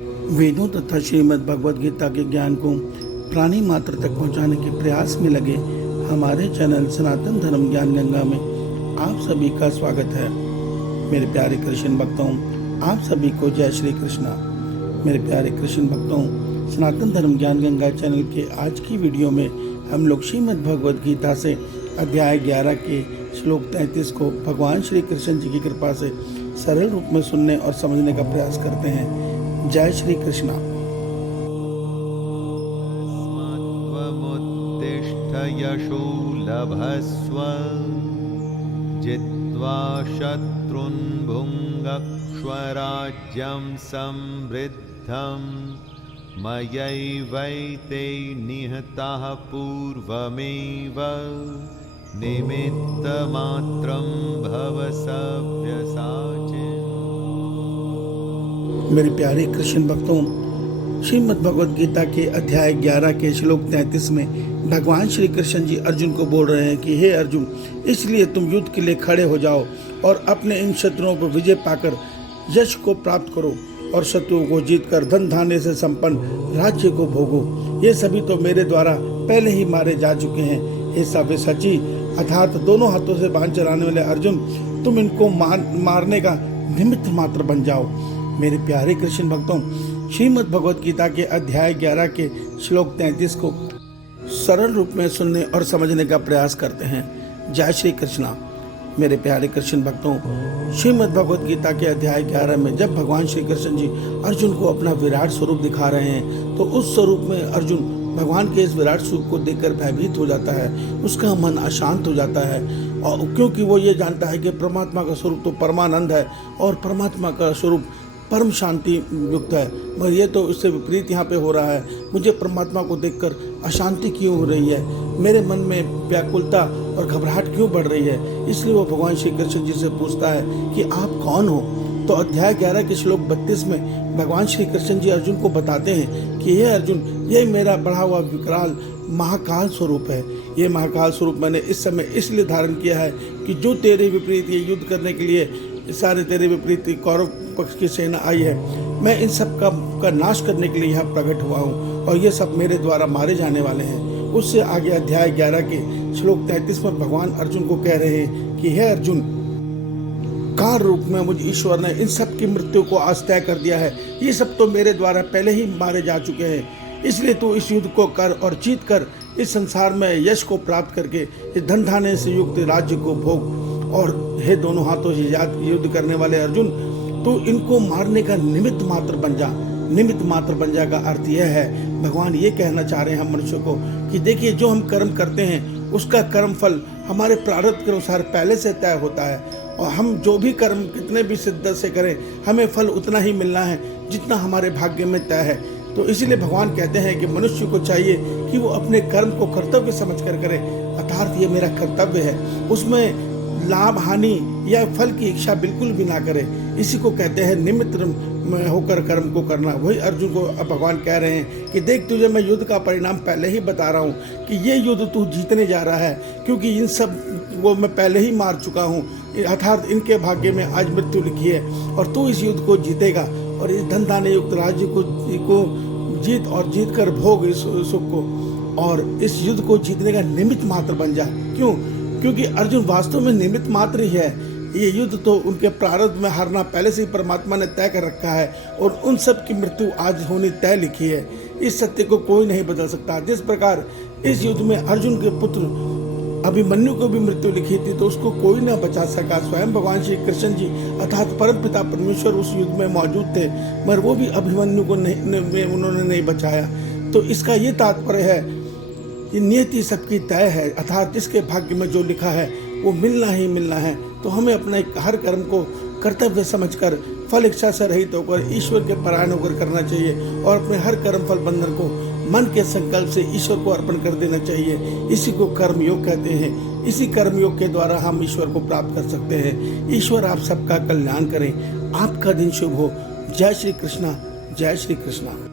वेदों तथा श्रीमद् भगवद गीता के ज्ञान को प्राणी मात्र तक पहुंचाने के प्रयास में लगे हमारे चैनल सनातन धर्म ज्ञान गंगा में आप सभी का स्वागत है। मेरे प्यारे कृष्ण भक्तों, आप सभी को जय श्री कृष्णा। मेरे प्यारे कृष्ण भक्तों, सनातन धर्म ज्ञान गंगा चैनल के आज की वीडियो में हम लोग श्रीमद् भगवद गीता से अध्याय 11 के श्लोक 33 को भगवान श्री कृष्ण जी की कृपा से सरल रूप में सुनने और समझने का प्रयास करते हैं। जय श्री कृष्णा। यशो लभस्व जित्वा शत्रुन् भुङ्क्ष्व राज्यं समृद्धं मयैवैते निहताः पूर्वमेव निमित्तमात्रं भव सव्यसाचिन्। मेरे प्यारे कृष्ण भक्तों, श्रीमद् भगवद गीता के अध्याय 11 के श्लोक 33 में भगवान श्री कृष्ण जी अर्जुन को बोल रहे हैं कि हे अर्जुन, इसलिए तुम युद्ध के लिए खड़े हो जाओ और अपने इन शत्रुओं पर विजय पाकर यश को प्राप्त करो और शत्रुओं को जीतकर धन धान्य से संपन्न राज्य को भोगो। ये सभी तो मेरे द्वारा पहले ही मारे जा चुके हैं। हे सव्यसाची अर्थात दोनों हाथों से बाण चलाने वाले अर्जुन, तुम इनको मारने का निमित्त मात्र बन जाओ। मेरे प्यारे कृष्ण भक्तों, श्रीमद् भगवद गीता के अध्याय 11 के श्लोक 33 को सरल रूप में सुनने और समझने का प्रयास करते हैं। जय श्री कृष्णा। मेरे प्यारे कृष्ण भक्तों, श्रीमद् भगवद गीता के अध्याय 11 में जब भगवान श्री कृष्ण जी अर्जुन को अपना विराट स्वरूप दिखा रहे हैं, तो उस स्वरूप में अर्जुन भगवान के इस विराट स्वरूप को देखकर भयभीत हो जाता है। उसका मन अशांत हो जाता है, और क्योंकि वो ये जानता है कि परमात्मा का स्वरूप तो परमानंद है और परमात्मा का स्वरूप परम शांति युक्त है, मगर ये तो इससे विपरीत यहाँ पे हो रहा है। मुझे परमात्मा को देखकर अशांति क्यों हो रही है, मेरे मन में व्याकुलता और घबराहट क्यों बढ़ रही है। इसलिए वो भगवान श्री कृष्ण जी से पूछता है कि आप कौन हो। तो अध्याय 11 के श्लोक 32 में भगवान श्री कृष्ण जी अर्जुन को बताते हैं कि हे अर्जुन, ये मेरा बढ़ा हुआ विकराल महाकाल स्वरूप है। ये महाकाल स्वरूप मैंने इस समय इसलिए धारण किया है कि जो तेरे विपरीत ये युद्ध करने के लिए सारे तेरे विपरीत कौरव पक्ष की सेना आई है, मैं इन सब का नाश करने के लिए यहाँ प्रकट हुआ हूँ और ये सब मेरे द्वारा मारे जाने वाले हैं। उससे आगे अध्याय 11 के श्लोक 33 में भगवान अर्जुन को कह रहे हैं कि हे अर्जुन, काल रूप में मुझ ईश्वर ने इन सब की मृत्यु को आज तय कर दिया है। ये सब तो मेरे द्वारा पहले ही मारे जा चुके हैं। इसलिए तू इस युद्ध को कर और जीत कर इस संसार में यश को प्राप्त करके इस धन धान्य से युक्त राज्य को भोग। और हे दोनों हाथों से युद्ध करने वाले अर्जुन, तो इनको मारने का निमित्त मात्र बन जा। निमित्त मात्र बन जा का अर्थ यह है, भगवान ये कहना चाह रहे हैं हम मनुष्य को कि देखिए, जो हम कर्म करते हैं उसका कर्म फल हमारे प्रारब्ध के अनुसार पहले से तय होता है, और हम जो भी कर्म कितने भी शिद्दत से करें, हमें फल उतना ही मिलना है जितना हमारे भाग्य में तय है। तो इसीलिए भगवान कहते हैं कि मनुष्य को चाहिए कि वो अपने कर्म को कर्तव्य समझ कर करे, अर्थात ये मेरा कर्तव्य है, उसमें लाभ हानि या फल की इच्छा बिल्कुल भी ना करे। इसी को कहते हैं निमित्त होकर कर्म को करना। वही अर्जुन को अब भगवान कह रहे हैं कि देख, तुझे मैं युद्ध का परिणाम पहले ही बता रहा हूँ कि ये युद्ध तू जीतने जा रहा है, क्योंकि इन सब को मैं पहले ही मार चुका हूँ, अर्थात इनके भाग्य में आज मृत्यु लिखी है, और तू इस युद्ध को जीतेगा और इस धन धान्य युक्त राज्य को जीत और जीत कर भोग इस सुख को, और इस युद्ध को जीतने का निमित्त मात्र बन जा। क्यों? क्योंकि अर्जुन वास्तव में निमित्त मात्र ही है। ये युद्ध तो उनके प्रारब्ध में हारना पहले से ही परमात्मा ने तय कर रखा है, और उन सब की मृत्यु आज होनी तय लिखी है। इस सत्य को कोई नहीं बदल सकता। जिस प्रकार इस युद्ध में अर्जुन के पुत्र अभिमन्यु को भी मृत्यु लिखी थी, तो उसको कोई न बचा सका। स्वयं भगवान श्री कृष्ण जी अर्थात परम पिता परमेश्वर उस युद्ध में मौजूद थे, मगर वो भी अभिमन्यु को उन्होंने नहीं बचाया। तो इसका ये तात्पर्य है, ये नियति सबकी तय है, अर्थात जिसके भाग्य में जो लिखा है वो मिलना ही मिलना है। तो हमें अपने हर कर्म को कर्तव्य समझकर फल इच्छा से रहित होकर ईश्वर के परायण होकर करना चाहिए, और अपने हर कर्म फल बंधन को मन के संकल्प से ईश्वर को अर्पण कर देना चाहिए। इसी को कर्म योग कहते हैं। इसी कर्म योग के द्वारा हम ईश्वर को प्राप्त कर सकते हैं। ईश्वर आप सबका कल्याण करें। आपका दिन शुभ हो। जय श्री कृष्णा। जय श्री कृष्णा।